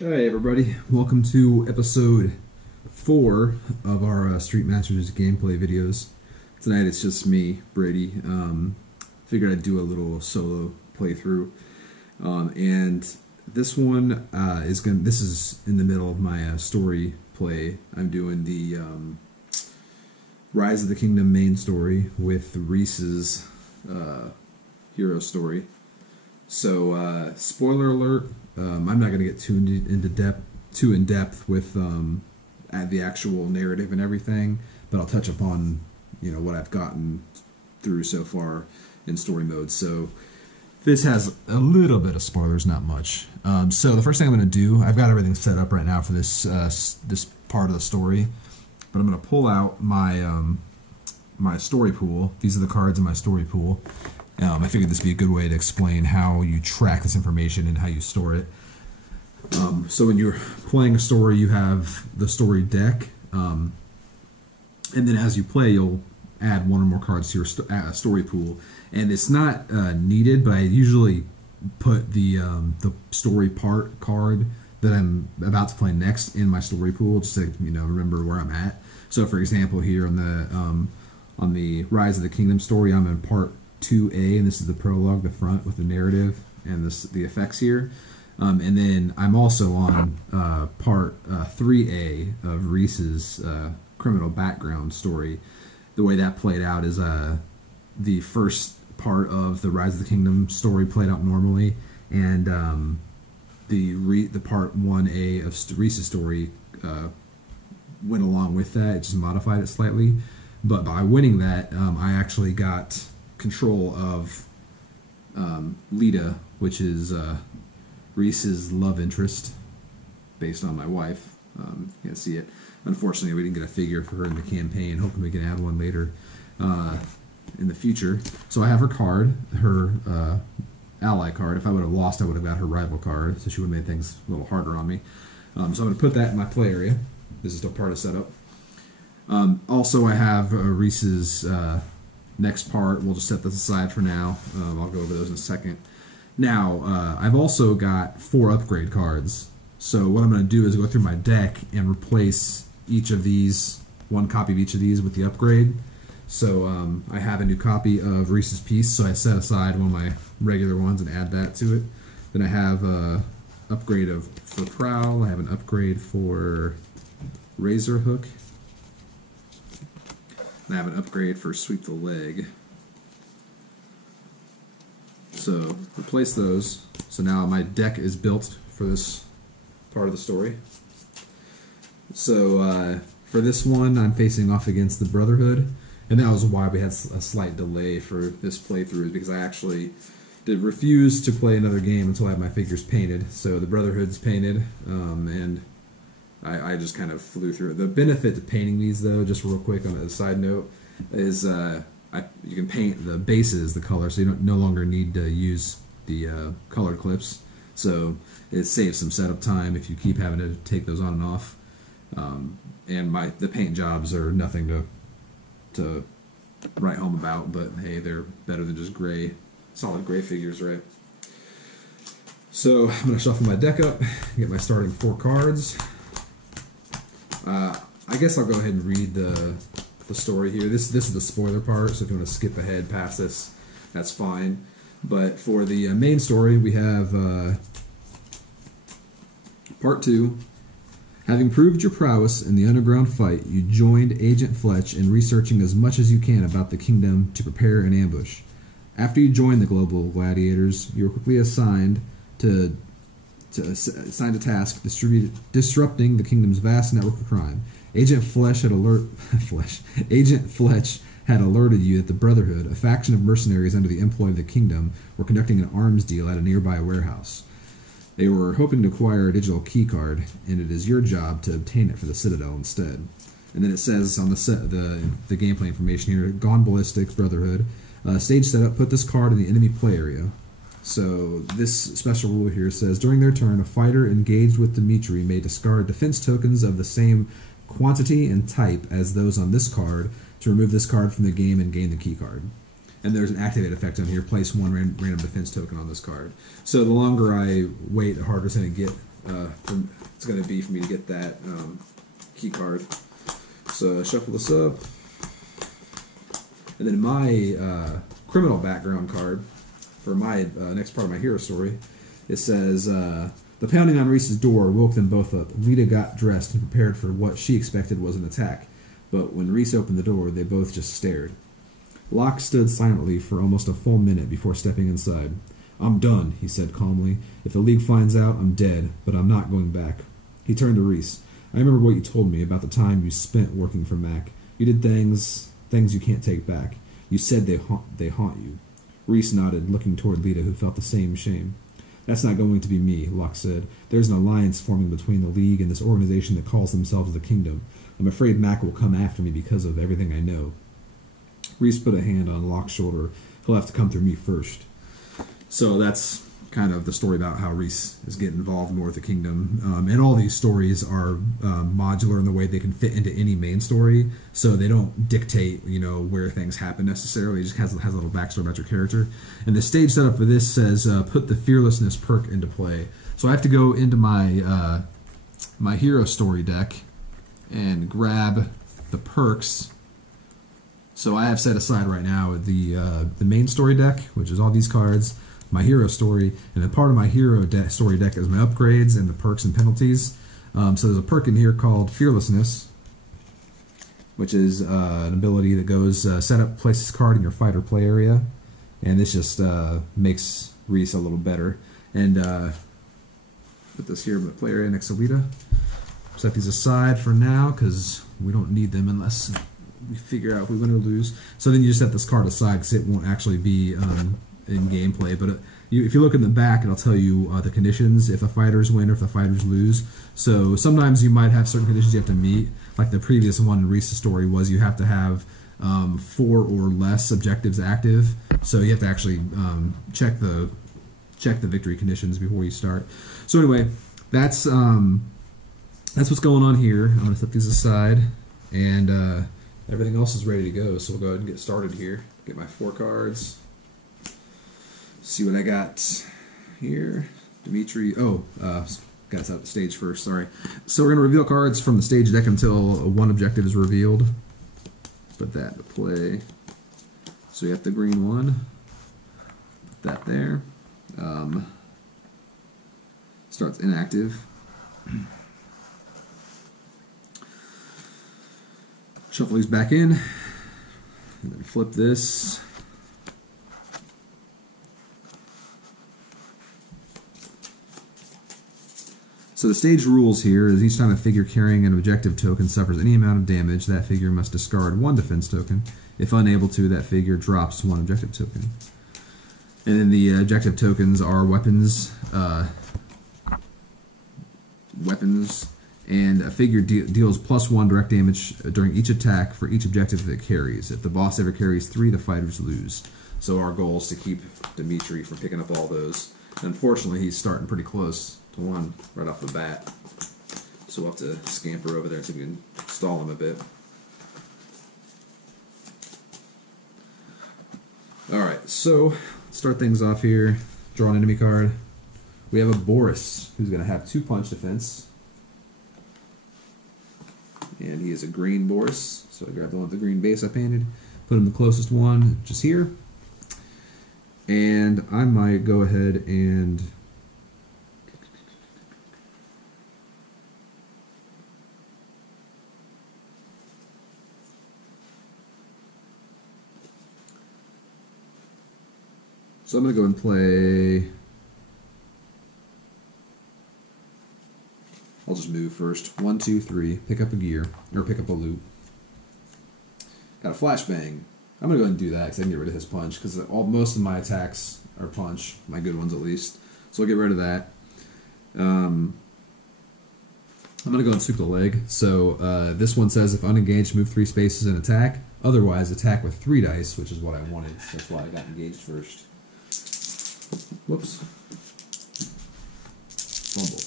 Hey everybody, welcome to episode 4 of our Street Masters gameplay videos. Tonight it's just me, Brady. Figured I'd do a little solo playthrough. And this one this is in the middle of my story play. I'm doing the Rise of the Kingdom main story with Rhys's hero story. So, spoiler alert, I'm not going to get too in depth with the actual narrative and everything, but I'll touch upon what I've gotten through so far in story mode. So this has a little bit of spoilers, not much. So the first thing I'm going to do, I've got everything set up right now for this this part of the story, but I'm going to pull out my my story pool. These are the cards in my story pool. I figured this would be a good way to explain how you track this information and how you store it. So when you're playing a story, you have the story deck, and then as you play, you'll add one or more cards to your story pool. And it's not needed, but I usually put the story part card that I'm about to play next in my story pool, just to remember where I'm at. So, for example, here on the Rise of the Kingdom story, I'm in part 2A, and this is the prologue, the front with the narrative and the effects here. And then I'm also on part 3A of Rhys's criminal background story. The way that played out is the first part of the Rise of the Kingdom story played out normally, and the part 1A of Rhys's story went along with that. It just modified it slightly. But by winning that, I actually got control of Leeta, which is Rhys's love interest, based on my wife. You can't see it. Unfortunately, we didn't get a figure for her in the campaign. Hoping we can add one later in the future. So I have her card, her ally card. If I would have lost, I would have got her rival card, so she would have made things a little harder on me. So I'm going to put that in my play area. This is still part of setup. Also, I have Rhys's next part. We'll just set this aside for now. I'll go over those in a second. Now, I've also got 4 upgrade cards. So what I'm going to do is go through my deck and replace each of these, one copy of each of these with the upgrade. So I have a new copy of Rhys's Piece, so I set aside one of my regular ones and add that to it. Then I have an upgrade for Prowl. I have an upgrade for Razor Hook. And I have an upgrade for Sweep the Leg. So replace those. So now my deck is built for this part of the story. So for this one, I'm facing off against the Brotherhood, and that was why we had a slight delay for this playthrough, because I actually did refuse to play another game until I had my figures painted. So the Brotherhood's painted, and I just kind of flew through it. The benefit to painting these, though, just real quick on a side note, is you can paint the bases the color, so you don't no longer need to use the colored clips. So it saves some setup time if you keep having to take those on and off. And the paint jobs are nothing to write home about, but hey, they're better than just gray, solid gray figures, right? So I'm going to shuffle my deck up, get my starting 4 cards. I guess I'll go ahead and read the story here. This is the spoiler part, so if you want to skip ahead past this, that's fine. But for the main story, we have part 2. Having proved your prowess in the underground fight, you joined Agent Fletch in researching as much as you can about the kingdom to prepare an ambush. After you joined the Global Gladiators, you were quickly assigned to task disrupting the kingdom's vast network of crime. Agent Fletch had alerted you that the Brotherhood, a faction of mercenaries under the employ of the kingdom, were conducting an arms deal at a nearby warehouse. They were hoping to acquire a digital key card, and it is your job to obtain it for the Citadel instead. And then it says on the gameplay information here, Gone Ballistic, Brotherhood. Stage setup, put this card in the enemy play area. So this special rule here says, during their turn, a fighter engaged with Dmitri may discard defense tokens of the same quantity and type as those on this card to remove this card from the game and gain the key card. And there's an activate effect on here. Place one random defense token on this card. So the longer I wait, the harder it's going to get it's going to be for me to get that key card. So shuffle this up. And then my criminal background card for my next part of my hero story, it says, the pounding on Rhys's door woke them both up. Leeta got dressed and prepared for what she expected was an attack. But when Rhys opened the door, they both just stared. Locke stood silently for almost a full minute before stepping inside. "I'm done," he said calmly. "If the League finds out, I'm dead, but I'm not going back." He turned to Rhys. "I remember what you told me about the time you spent working for Mac. You did things you can't take back. You said they haunt you." Rhys nodded, looking toward Leeta, who felt the same shame. "That's not going to be me," Locke said. "There's an alliance forming between the League and this organization that calls themselves the Kingdom. I'm afraid Mac will come after me because of everything I know." Rhys put a hand on Locke's shoulder. "He'll have to come through me first." So that's kind of the story about how Rhys is getting involved more with the Kingdom. And all these stories are modular in the way they can fit into any main story, so they don't dictate, where things happen necessarily. It just has a little backstory about your character. And the stage setup for this says, put the Fearlessness perk into play. So I have to go into my my hero story deck and grab the perks. So I have set aside right now the main story deck, which is all these cards, my hero story, and then part of my hero story deck is my upgrades and the perks and penalties. So there's a perk in here called Fearlessness, which is an ability that goes set up, place this card in your fight or play area, and this just makes Rhys a little better. And put this here in the play area next to Leeta. Set these aside for now because we don't need them unless we figure out if we win or lose. So then you just set this card aside because it won't actually be in gameplay. But if you look in the back, it'll tell you the conditions, if the fighters win or if the fighters lose. So sometimes you might have certain conditions you have to meet. Like the previous one in Rhys' story was you have to have 4 or less objectives active. So you have to actually check the victory conditions before you start. So anyway, that's what's going on here. I'm going to set these aside, and everything else is ready to go. So we'll go ahead and get started here. Get my 4 cards. See what I got here. Dmitri. Got us out the stage first. Sorry. So we're going to reveal cards from the stage deck until one objective is revealed. Put that to play. So you have the green one. Put that there. Starts inactive. Shuffle these back in, and then flip this. So the stage rules here is each time a figure carrying an objective token suffers any amount of damage, that figure must discard 1 defense token. If unable to, that figure drops 1 objective token. And then the objective tokens are weapons, and a figure deals +1 direct damage during each attack for each objective that it carries. If the boss ever carries 3, the fighters lose. So our goal is to keep Dmitri from picking up all those. Unfortunately, he's starting pretty close to 1 right off the bat. So we'll have to scamper over there so we can stall him a bit. Alright, so let's start things off here. Draw an enemy card. We have a Boris, who's going to have 2 punch defense. And he is a green Boris, so I grabbed the one with the green base I painted, put him the closest one, which is here. And I might go ahead and so I'm going to go and play. I'll just move first. 1, 2, 3. Pick up a gear, or pick up a loot. Got a flashbang. I'm going to go ahead and do that because I can get rid of his punch, because most of my attacks are punch, my good ones at least. So I'll get rid of that. I'm going to go and sweep the leg. So this one says, if unengaged, move 3 spaces and attack. Otherwise, attack with 3 dice, which is what I wanted. That's why I got engaged first. Whoops. Fumble.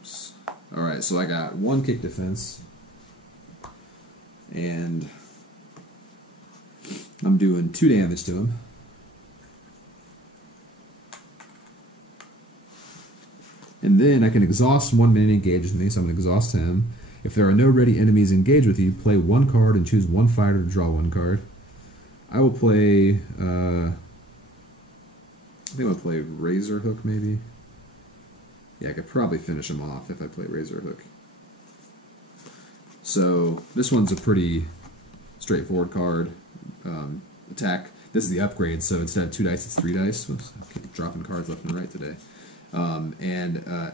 Oops. Alright, so I got 1 kick defense. And I'm doing 2 damage to him. And then I can exhaust one minion engaged with me, so I'm going to exhaust him. If there are no ready enemies engaged with you, play one card and choose one fighter to draw one card. I will play, I think I'll play Razor Hook maybe. Yeah, I could probably finish him off if I play Razor Hook. So this one's a pretty straightforward card. Attack. This is the upgrade, so instead of 2 dice, it's 3 dice. I keep dropping cards left and right today.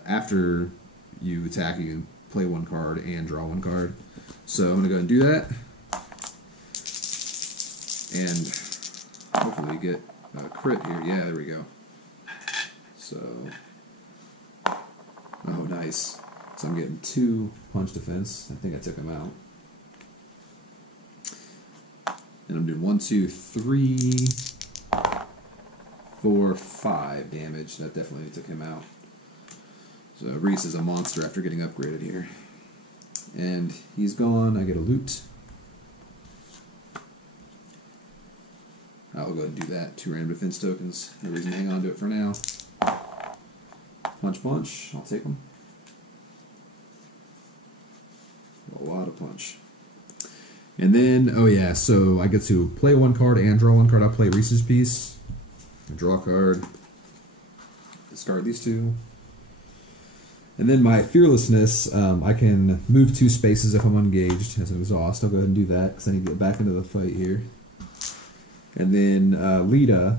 After you attack, you can play one card and draw one card. So I'm going to go and do that. And hopefully get a crit here. Yeah, there we go. So, oh, nice. So I'm getting 2 punch defense. I think I took him out. And I'm doing 1, 2, 3, 4, 5 damage. That definitely took him out. So Rhys is a monster after getting upgraded here. And he's gone. I get a loot. I'll go ahead and do that. 2 random defense tokens. No reason to hang on to it for now. Punch, punch. I'll take them. A lot of punch. And then, oh yeah, so I get to play one card and draw one card. I'll play Rhys's piece. Draw a card. Discard these 2. And then my fearlessness, I can move 2 spaces if I'm engaged as an exhaust. I'll go ahead and do that because I need to get back into the fight here. And then Leeta.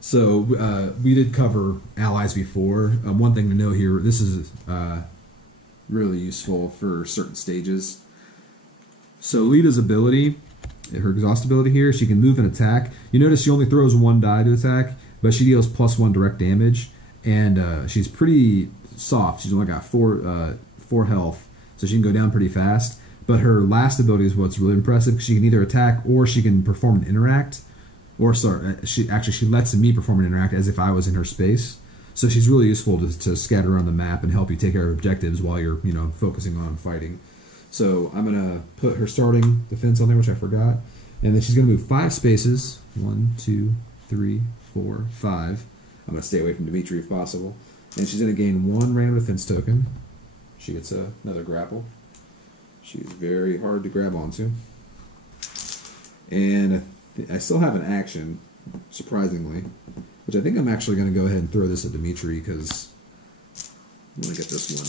So we did cover allies before. One thing to know here, this is really useful for certain stages. So Leeta's ability, her exhaust ability here, she can move and attack. You notice she only throws 1 die to attack, but she deals +1 direct damage. And she's pretty soft. She's only got 4 health, so she can go down pretty fast. But her last ability is what's really impressive, because she can either attack or she can perform an interact. Or sorry, she lets me perform an interact as if I was in her space. So she's really useful to scatter around the map and help you take care of objectives while you're focusing on fighting. So I'm gonna put her starting defense on there, which I forgot, and then she's gonna move 5 spaces. 1, 2, 3, 4, 5. I'm gonna stay away from Dmitri if possible. And she's gonna gain 1 random defense token. She gets another grapple. She's very hard to grab onto. And I still have an action, surprisingly, which I think I'm actually going to go ahead and throw this at Dmitri because I'm going to get this one.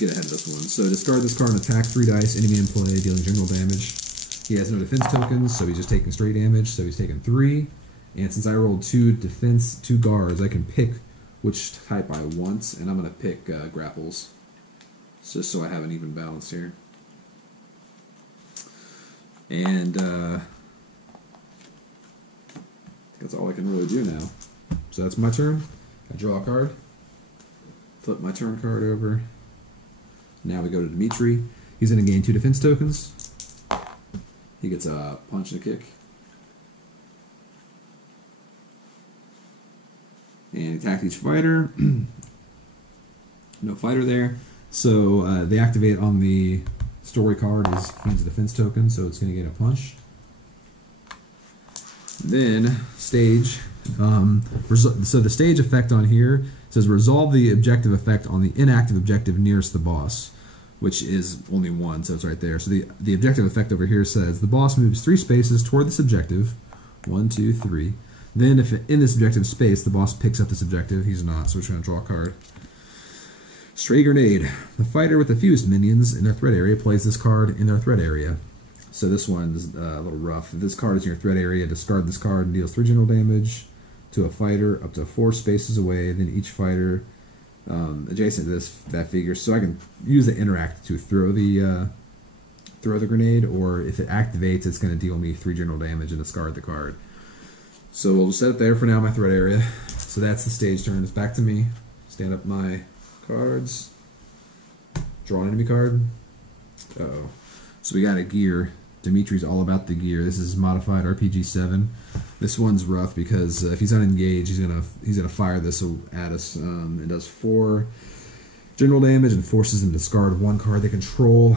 Get ahead of this one. So discard this card and attack 3 dice, enemy in play, dealing general damage. He has no defense tokens, so he's just taking straight damage, so he's taking 3. And since I rolled 2 defense, 2 guards, I can pick which type I want, and I'm going to pick grapples, just so I have an even balance here. And that's all I can really do now. So that's my turn. I draw a card. Flip my turn card over. Now we go to Dmitri. He's going to gain 2 defense tokens. He gets a punch and a kick. And attack each fighter. No fighter there. So they activate on the story card is gains a defense token, so it's going to get a punch. Then stage. So the stage effect on here says resolve the objective effect on the inactive objective nearest the boss, which is only 1, so it's right there. So the objective effect over here says the boss moves 3 spaces toward this objective. 1, 2, 3. Then if in this objective space the boss picks up this objective, he's not, so we're just going to draw a card. Stray Grenade. The fighter with the fewest minions in their threat area plays this card in their threat area. So this one's a little rough. If this card is in your threat area, discard this card and deals 3 general damage to a fighter up to 4 spaces away. Then each fighter adjacent to that figure. So I can use the interact to throw the grenade, or if it activates, it's going to deal me 3 general damage and discard the card. So we'll just set it there for now, my threat area. So that's the stage turn. It's back to me. Stand up my cards. Draw an enemy card. Uh-oh. So we got a gear. Dimitri's all about the gear. This is modified RPG 7. This one's rough because if he's unengaged, he's gonna fire this at us. It does 4 general damage and forces them to discard 1 card they control.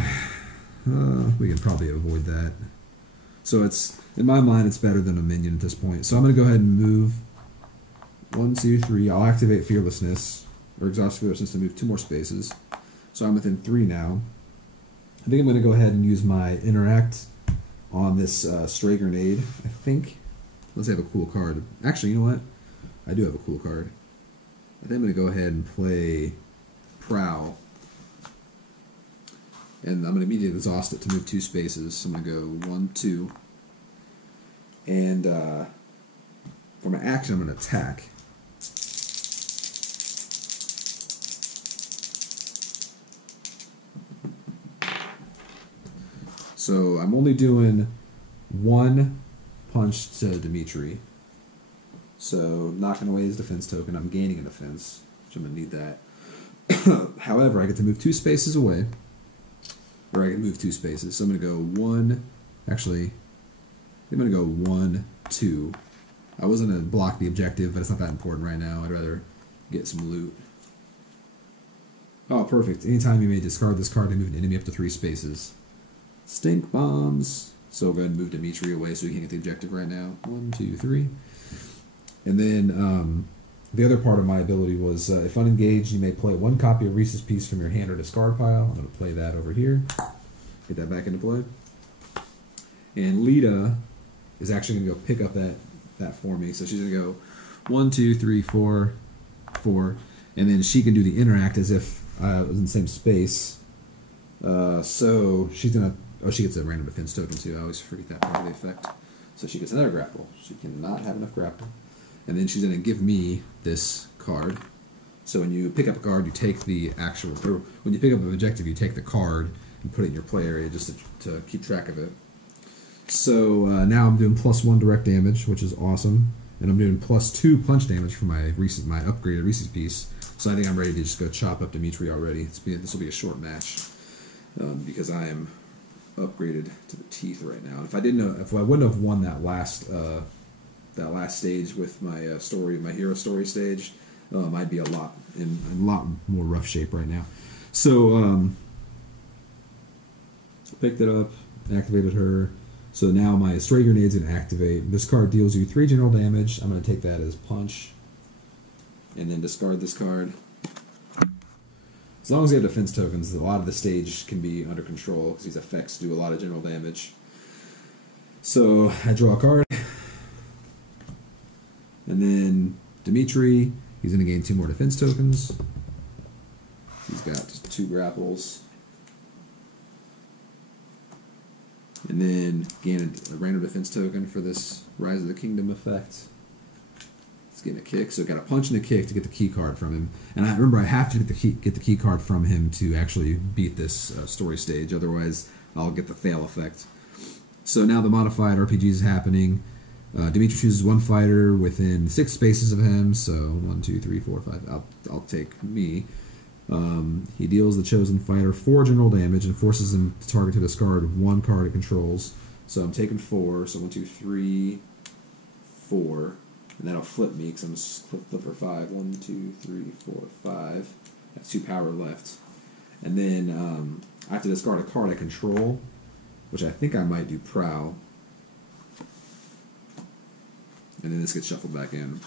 We can probably avoid that. So it's, in my mind, it's better than a minion at this point. So I'm gonna go ahead and move 1, 2, 3. I'll activate Fearlessness. or exhaust resistance to move 2 more spaces. So I'm within 3 now. I think I'm going to go ahead and use my interact on this stray grenade, I think. Unless I have a cool card. Actually, you know what? I do have a cool card. I think I'm going to go ahead and play Prowl. And I'm going to immediately exhaust it to move 2 spaces. So I'm going to go 1, 2. And for my action, I'm going to attack. So I'm only doing 1 punch to Dmitri. So knocking away his defense token, I'm gaining a defense, which I'm going to need that. However, I get to move 2 spaces away. Or I can move 2 spaces. So I'm going to go 1, actually, I'm going to go 1, 2. I wasn't going to block the objective, but it's not that important right now. I'd rather get some loot. Oh, perfect. Anytime you may discard this card to move an enemy up to 3 spaces. Stink bombs. So go ahead and move Dmitri away so we can get the objective right now. 1, 2, 3. And then the other part of my ability was if unengaged, you may play 1 copy of Rhys's piece from your hand or discard pile. I'm going to play that over here. Get that back into play. And Leeta is actually going to go pick up that for me. So she's going to go 1, 2, 3, 4, 4. And then she can do the interact as if I was in the same space. So she's going to... Oh, she gets a random defense token too. I always forget that part of the effect. So she gets another grapple. She cannot have enough grapple. And then she's going to give me this card. So when you pick up a card, you take the actual... Or when you pick up an objective, you take the card and put it in your play area just to keep track of it. So now I'm doing +1 direct damage, which is awesome. And I'm doing +2 punch damage for my upgraded Rhys's piece. So I think I'm ready to just go chop up Dmitri already. This will be a short match. Because I am upgraded to the teeth right now. And if I wouldn't have won that last stage with my hero story stage, I'd be in a lot more rough shape right now. So picked it up, activated her. So now my stray grenade's gonna activate. This card deals you 3 general damage. I'm gonna take that as punch, and then discard this card. As long as you have defense tokens, a lot of the stage can be under control because these effects do a lot of general damage. So I draw a card. And then Dmitri, he's going to gain 2 more defense tokens. He's got 2 grapples. And then gain a random defense token for this Rise of the Kingdom effect. Getting a kick, so got a punch and a kick to get the key card from him. And I remember I have to get the key card from him to actually beat this story stage. Otherwise, I'll get the fail effect. So now the modified RPG is happening. Dmitri chooses 1 fighter within 6 spaces of him. So 1, 2, 3, 4, 5. I'll take me. He deals the chosen fighter 4 general damage and forces him to target to discard 1 card it controls. So I'm taking 4. So 1, 2, 3, 4. And that'll flip me because I'm going to flip for 5. 1, 2, 3, 4, 5. That's 2 power left. And then I have to discard a card I control, which I think I might do Prowl. And then this gets shuffled back in.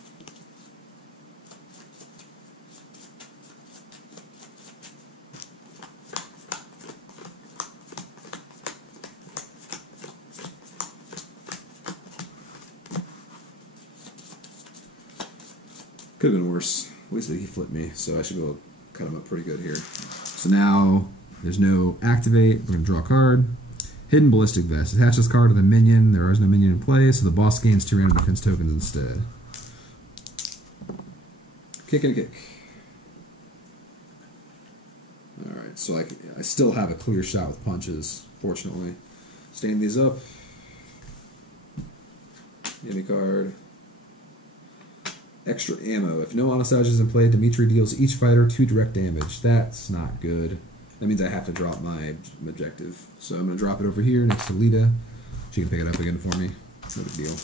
Could have been worse. At least he flipped me, so I should be able to cut him up pretty good here. So now there's no activate. We're going to draw a card. Hidden Ballistic Vest. Attach this card to the minion. There is no minion in play, so the boss gains 2 random defense tokens instead. Kick and a kick. Alright, so I still have a clear shot with punches, fortunately. Stand these up. Give me card. Extra ammo. If no Anastasia is in play, Dmitri deals each fighter 2 direct damage. That's not good. That means I have to drop my objective. So I'm going to drop it over here next to Leeta. She can pick it up again for me. No big deal.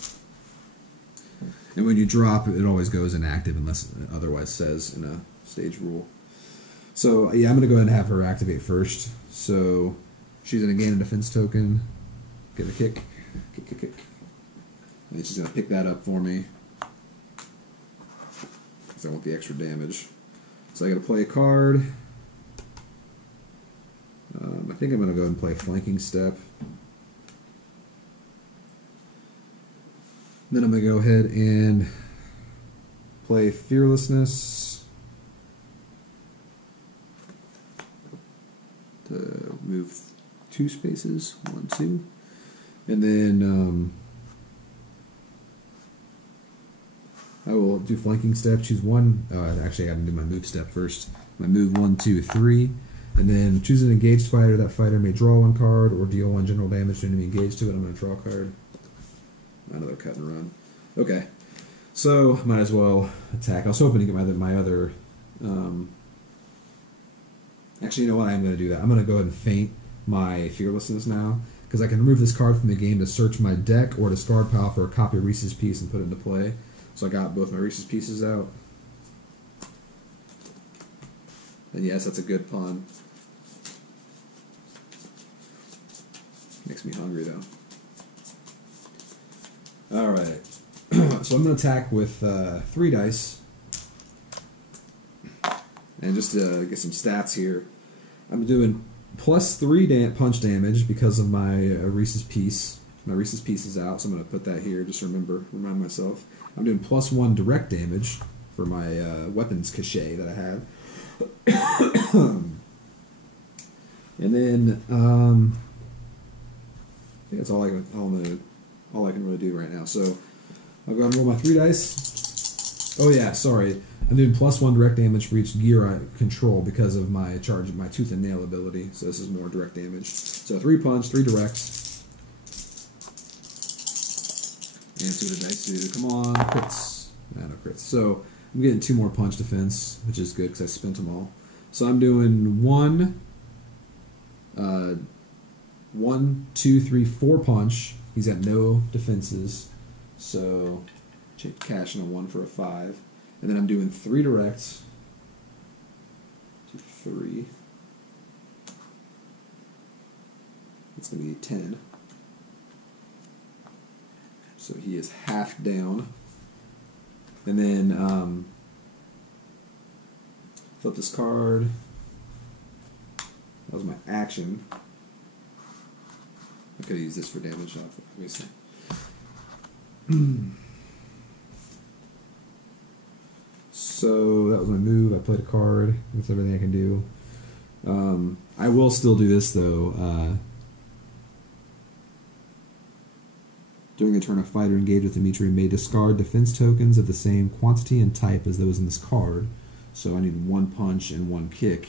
And when you drop it, it always goes inactive unless it otherwise says in a stage rule. So yeah, I'm going to go ahead and have her activate first. So she's going to gain a defense token. Get a kick. Kick, kick, kick. And then she's going to pick that up for me. I want the extra damage. So So I got to play a card. I think I'm going to go ahead and play Flanking Step. Then I'm going to go ahead and play Fearlessness to move 2 spaces, 1, 2. And then I will do Flanking Step, choose one. Actually, I got to do my move step first. My move 1, 2, 3. And then choose an engaged fighter. That fighter may draw 1 card or deal 1 general damage to enemy engaged to it. I'm going to draw a card. Another cut and run. Okay. So, might as well attack. I was hoping to get my other... actually, you know what? I'm going to do that. I'm going to go ahead and feint my Fearlessness now, because I can remove this card from the game to search my deck or discard pile for a copy of Rhys's piece and put it into play. So I got both my Rhys's pieces out. And yes, that's a good pun. Makes me hungry, though. Alright. So I'm going to attack with 3 dice. And just to get some stats here, I'm doing plus 3 punch damage because of my Rhys's piece. My Rhys's piece is out, so I'm going to put that here just to remind myself. I'm doing plus 1 direct damage for my weapons cachet that I have. And then I think that's all I can really do right now. So I'll go ahead and roll my 3 dice. Oh yeah, sorry. I'm doing plus 1 direct damage for each gear I control because of my my tooth and nail ability. So this is more direct damage. So 3 punch, 3 direct. And see what the dice do. Come on, crits. Nah, no crits. So I'm getting 2 more punch defense, which is good because I spent them all. So I'm doing 1, 2, 3, 4 punch. He's got no defenses. So cash in a 1 for a 5. And then I'm doing 3 directs. 2, 3. It's going to be 10. So he is half down. And then flip this card. That was my action. I could have used this for damage, obviously. So that was my move. I played a card. That's everything I can do. I will still do this though. During a turn, a fighter engaged with Dmitri may discard defense tokens of the same quantity and type as those in this card. So I need 1 punch and 1 kick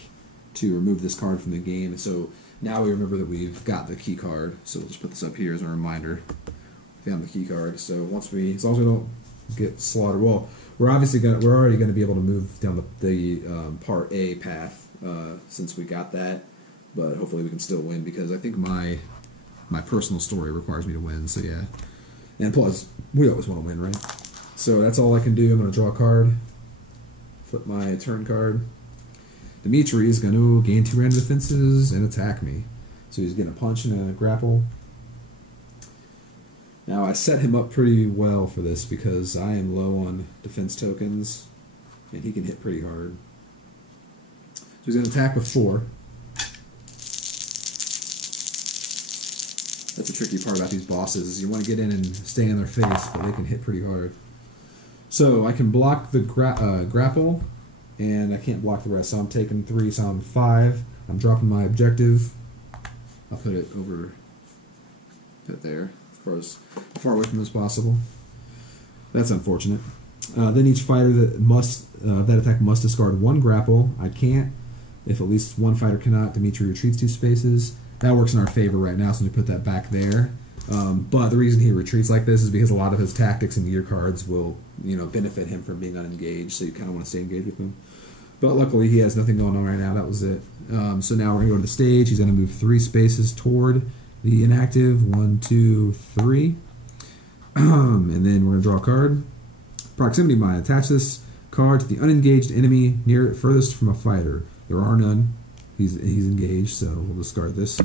to remove this card from the game. So now we remember that we've got the key card. So we'll just put this up here as a reminder. Found the key card. So as long as we don't get slaughtered, well, we're already going to be able to move down the part A path since we got that. But hopefully we can still win because I think my personal story requires me to win. So yeah. And plus, we always want to win, right? So that's all I can do. I'm going to draw a card. Flip my turn card. Dmitri is going to gain 2 random defenses and attack me. So he's getting a punch and a grapple. Now I set him up pretty well for this because I am low on defense tokens and he can hit pretty hard. So he's going to attack with 4. That's the tricky part about these bosses is you want to get in and stay in their face, but they can hit pretty hard. So I can block the grapple, and I can't block the rest. So I'm taking 3, so I'm 5. I'm dropping my objective. I'll put it there, as far away from as possible. That's unfortunate. Then each fighter that attack must discard 1 grapple. I can't. If at least 1 fighter cannot, Dmitri retreats 2 spaces. That works in our favor right now, so we put that back there. But the reason he retreats like this is because a lot of his tactics and gear cards will, benefit him from being unengaged. So you kind of want to stay engaged with him. But luckily, he has nothing going on right now. That was it. So now we're going to go to the stage. He's going to move 3 spaces toward the inactive. 1, 2, 3. And then we're going to draw a card. Proximity mine. Attach this card to the unengaged enemy near it furthest from a fighter. There are none. He's engaged, so we'll discard this.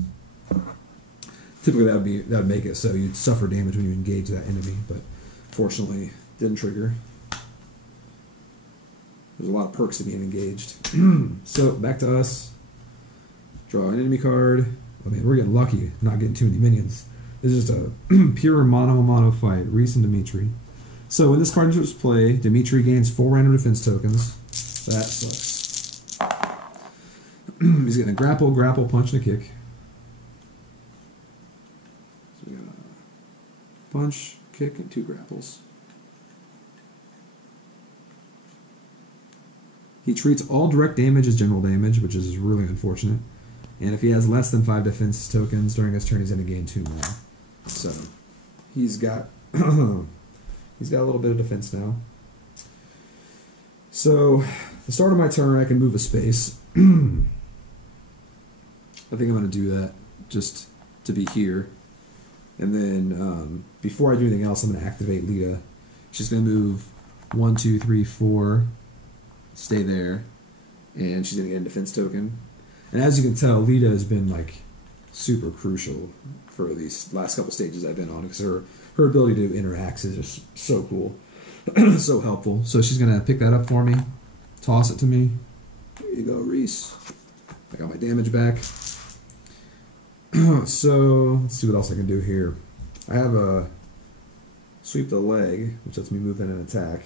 Typically, that would make it so you'd suffer damage when you engage that enemy, but fortunately, didn't trigger. There's a lot of perks to being engaged. So, back to us. Draw an enemy card. I mean, we're getting lucky not getting too many minions. This is just a pure mono fight. Rhys and Dmitri. So, when this card enters play, Dmitri gains 4 random defense tokens. That sucks. He's getting a grapple, punch, and a kick. So we got a punch, kick, and 2 grapples. He treats all direct damage as general damage, which is really unfortunate. And if he has less than 5 defense tokens during his turn, he's going to gain 2 more. So he's got he's got a little bit of defense now. So the start of my turn, I can move a space. I think I'm going to do that just to be here. And then before I do anything else, I'm going to activate Leeta. She's going to move 1, 2, 3, 4. Stay there, and she's gonna get a defense token. And as you can tell, Leeta has been like super crucial for these last couple stages I've been on, because her ability to interact is just so cool, so helpful. So she's gonna pick that up for me, toss it to me. There you go, Rhys. I got my damage back. So let's see what else I can do here. I have a sweep the leg, which lets me move in and attack.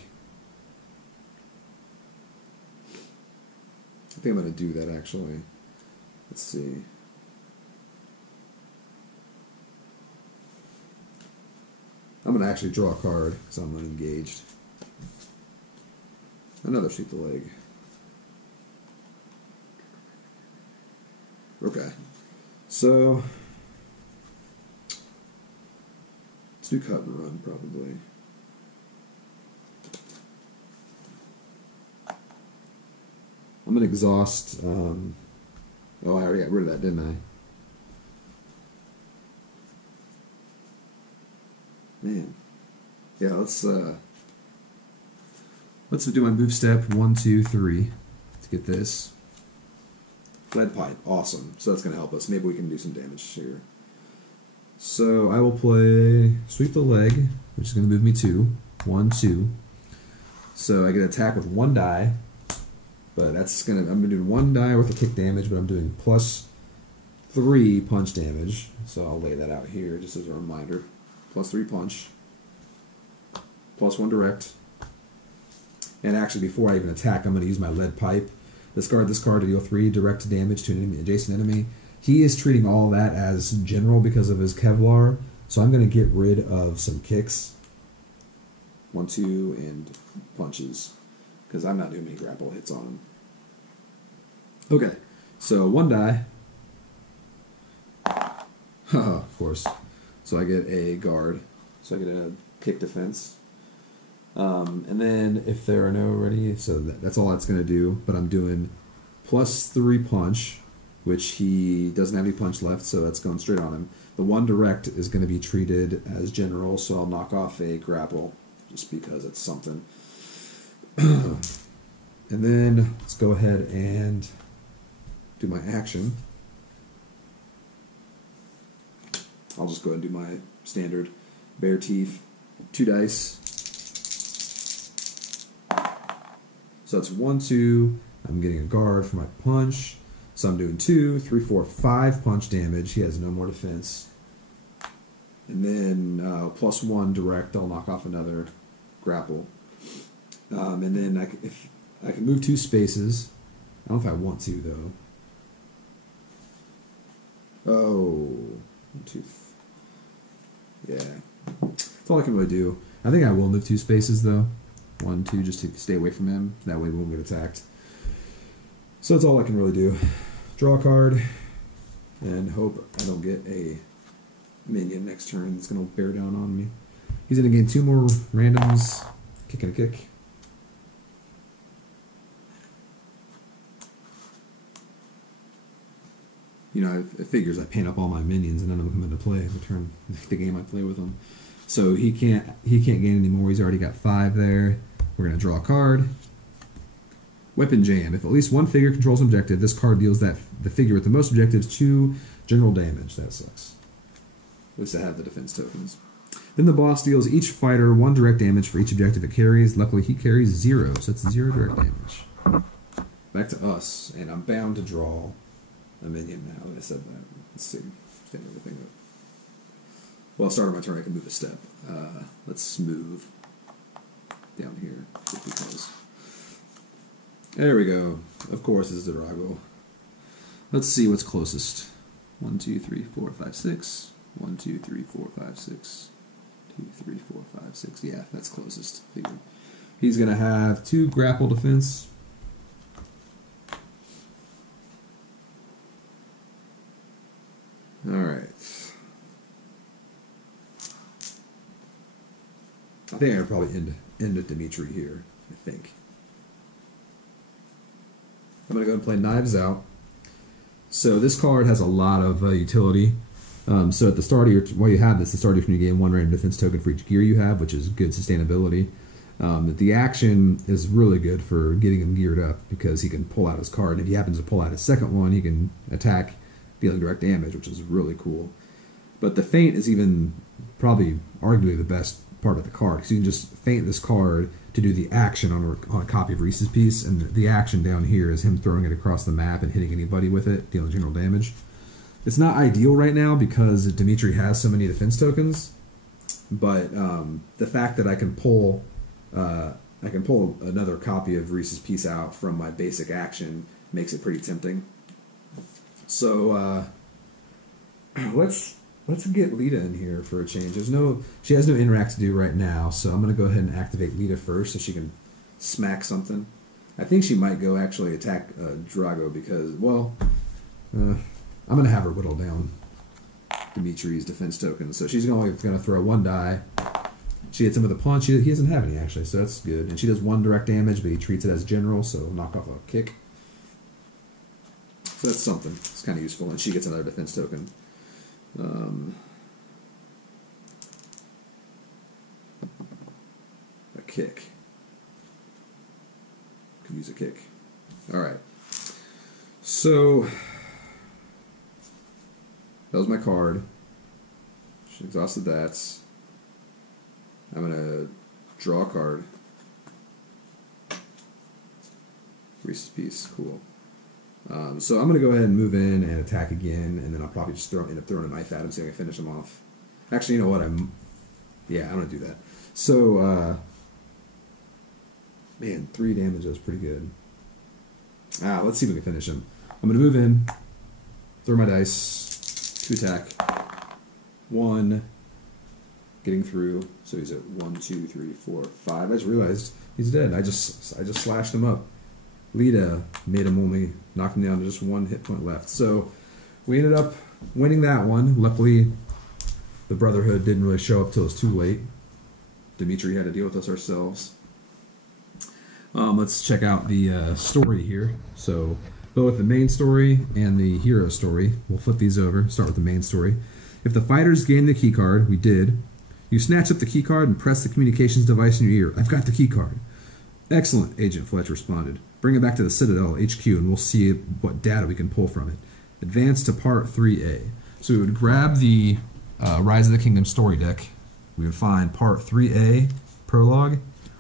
I think I'm going to do that, actually. Let's see. I'm going to actually draw a card, because I'm unengaged. Another sweep the leg. Okay. So, let's do cut and run, probably. I'm going to exhaust, oh, I already got rid of that, didn't I? Man. Yeah, let's do my move step 1, 2, 3 to get this. Lead pipe, awesome. So that's going to help us. Maybe we can do some damage here. So I will play sweep the leg, which is going to move me 2. 1, 2. So I get attack with 1 die. But that's I'm gonna do 1 die worth of kick damage, but I'm doing +3 punch damage. So I'll lay that out here just as a reminder. +3 punch, +1 direct. And actually, before I even attack, I'm gonna use my lead pipe. Discard this card to deal 3 direct damage to an adjacent enemy. He is treating all that as general because of his Kevlar. So I'm gonna get rid of some kicks. 1, 2, and punches. Because I'm not doing any grapple hits on him. Okay, so 1 die. Of course. So I get a guard. So I get a kick defense. And then if there are no ready, so that's all that's going to do. But I'm doing +3 punch, which he doesn't have any punch left, so that's going straight on him. The 1 direct is going to be treated as general, so I'll knock off a grapple, just because it's something. And then let's go ahead and do my action. I'll just go ahead and do my standard bare teeth, 2 dice. So that's 1, 2. I'm getting a guard for my punch. So I'm doing 2, 3, 4, 5 punch damage. He has no more defense. And then +1 direct, I'll knock off another grapple. And then if I can move 2 spaces. I don't know if I want to, though. Oh, 2. Yeah, that's all I can really do. I think I will move 2 spaces, though. 1, 2, just to stay away from him. That way we won't get attacked. So that's all I can really do. Draw a card, and hope I don't get a minion next turn that's going to bear down on me. He's going to gain 2 more randoms. Kick and a kick. You know, it figures I paint up all my minions and none of them come into play the game I play with them. So he can't gain any more. He's already got 5 there. We're gonna draw a card. Weapon jam. If at least 1 figure controls an objective, this card deals the figure with the most objectives 2 general damage. That sucks. At least I have the defense tokens. Then the boss deals each fighter 1 direct damage for each objective it carries. Luckily, he carries 0, so it's 0 direct damage. Back to us, and I'm bound to draw a minion now that I said that. Let's see. Stand everything up. Well, start of my turn, I can move a step. Let's move down here. Because there we go. Of course, this is the Drago. Let's see what's closest. 1, 2, 3, 4, 5, 6. 1, 2, 3, 4, 5, 6. 2, 3, 4, 5, 6. Yeah, that's closest. He's going to have 2 grapple defense. Alright. I think I could probably end at Dmitri here, I think. I'm going to go and play Knives Out. So this card has a lot of utility. So at the start of your, well, you have this, the start of your game, 1 random defense token for each gear you have, which is good sustainability. The action is really good for getting him geared up because he can pull out his card. And if he happens to pull out his second one, he can attack, dealing direct damage, which is really cool. But the feint is even probably arguably the best part of the card, because you can just feint this card to do the action on a copy of Rhys's piece, and the action down here is him throwing it across the map and hitting anybody with it, dealing general damage. It's not ideal right now because Dmitri has so many defense tokens, but the fact that I can pull another copy of Rhys's piece out from my basic action makes it pretty tempting. So let's get Leeta in here for a change. She has no interact to do right now, so I'm gonna go ahead and activate Leeta first so she can smack something. I think she might go actually attack Drago because, well, I'm gonna have her whittle down Dmitri's defense token. So she's only gonna throw 1 die. She hits him with a punch. He doesn't have any actually, so that's good. And she does 1 direct damage, but he treats it as general, so knock off a kick. So that's something. It's kind of useful, and she gets another defense token. A kick. Could use a kick. Alright. So, that was my card. She exhausted that. I'm going to draw a card. Rhys's piece. Cool. So I'm going to go ahead and move in and attack again, and then I'll probably just end up throwing a knife at him so I can finish him off. Actually, you know what? I'm going to do that. So, man, 3 damage, that was pretty good. Let's see if we can finish him. I'm going to move in, throw my dice, 2 attack, 1, getting through, so he's at 1, 2, 3, 4, 5. I just realized he's dead. I just slashed him up. Leeta made him only knock him down to just 1 hit point left. So we ended up winning that one. Luckily, the Brotherhood didn't really show up till it was too late. Dmitri had to deal with us ourselves. Let's check out the story here. So both the main story and the hero story. We'll flip these over. Start with the main story. If the fighters gain the keycard, we did. You snatch up the keycard and press the communications device in your ear. I've got the keycard. Excellent, Agent Fletch responded. Bring it back to the Citadel HQ and we'll see what data we can pull from it. Advance to Part 3A. So we would grab the Rise of the Kingdom story deck. We would find Part 3A, Prologue.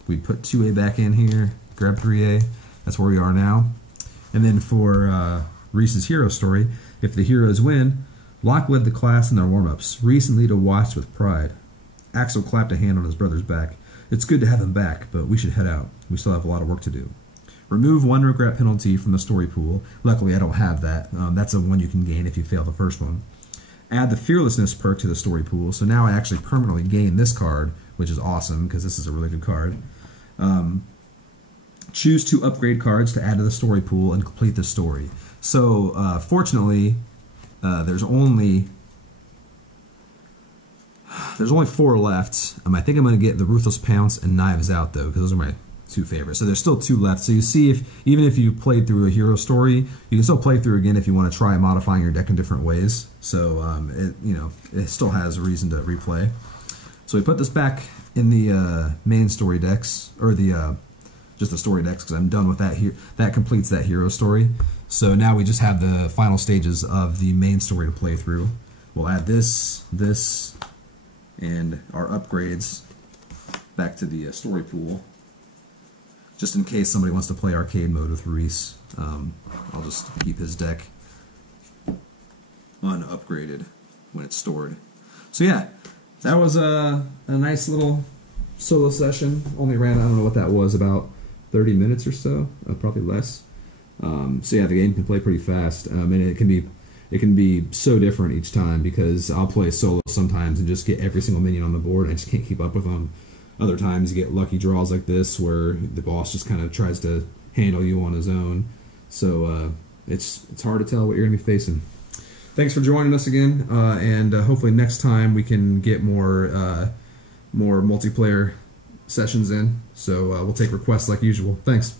We'd put 2A back in here, grab 3A. That's where we are now. And then for Rhys's hero story, if the heroes win, Locke led the class in their warm-ups. Rhys and Leeta watched with pride. Axel clapped a hand on his brother's back. It's good to have them back, but we should head out. We still have a lot of work to do. Remove 1 regret penalty from the story pool. Luckily, I don't have that. That's the one you can gain if you fail the first one. Add the fearlessness perk to the story pool. So now I actually permanently gain this card, which is awesome because this is a really good card. Choose 2 upgrade cards to add to the story pool and complete the story. So fortunately, there's only 4 left. I think I'm going to get the Ruthless Pounce and Knives Out though, because those are my 2 favorites. So there's still 2 left. So you see, even if you played through a hero story, you can still play through again if you want to try modifying your deck in different ways. So it still has a reason to replay. So we put this back in the main story decks, or the just the story decks, because I'm done with that here. That completes that hero story. So now we just have the final stages of the main story to play through. We'll add this, and our upgrades back to the story pool, just in case somebody wants to play arcade mode with Rhys. I'll just keep his deck unupgraded when it's stored. So yeah, that was a nice little solo session. Only ran, I don't know what that was, about 30 minutes or so, probably less. So yeah, the game can play pretty fast, and it can be so different each time, because I'll play solo sometimes and just get every single minion on the board, and I just can't keep up with them. Other times you get lucky draws like this where the boss just kind of tries to handle you on his own. So it's hard to tell what you're going to be facing. Thanks for joining us again, and hopefully next time we can get more multiplayer sessions in. So we'll take requests like usual. Thanks.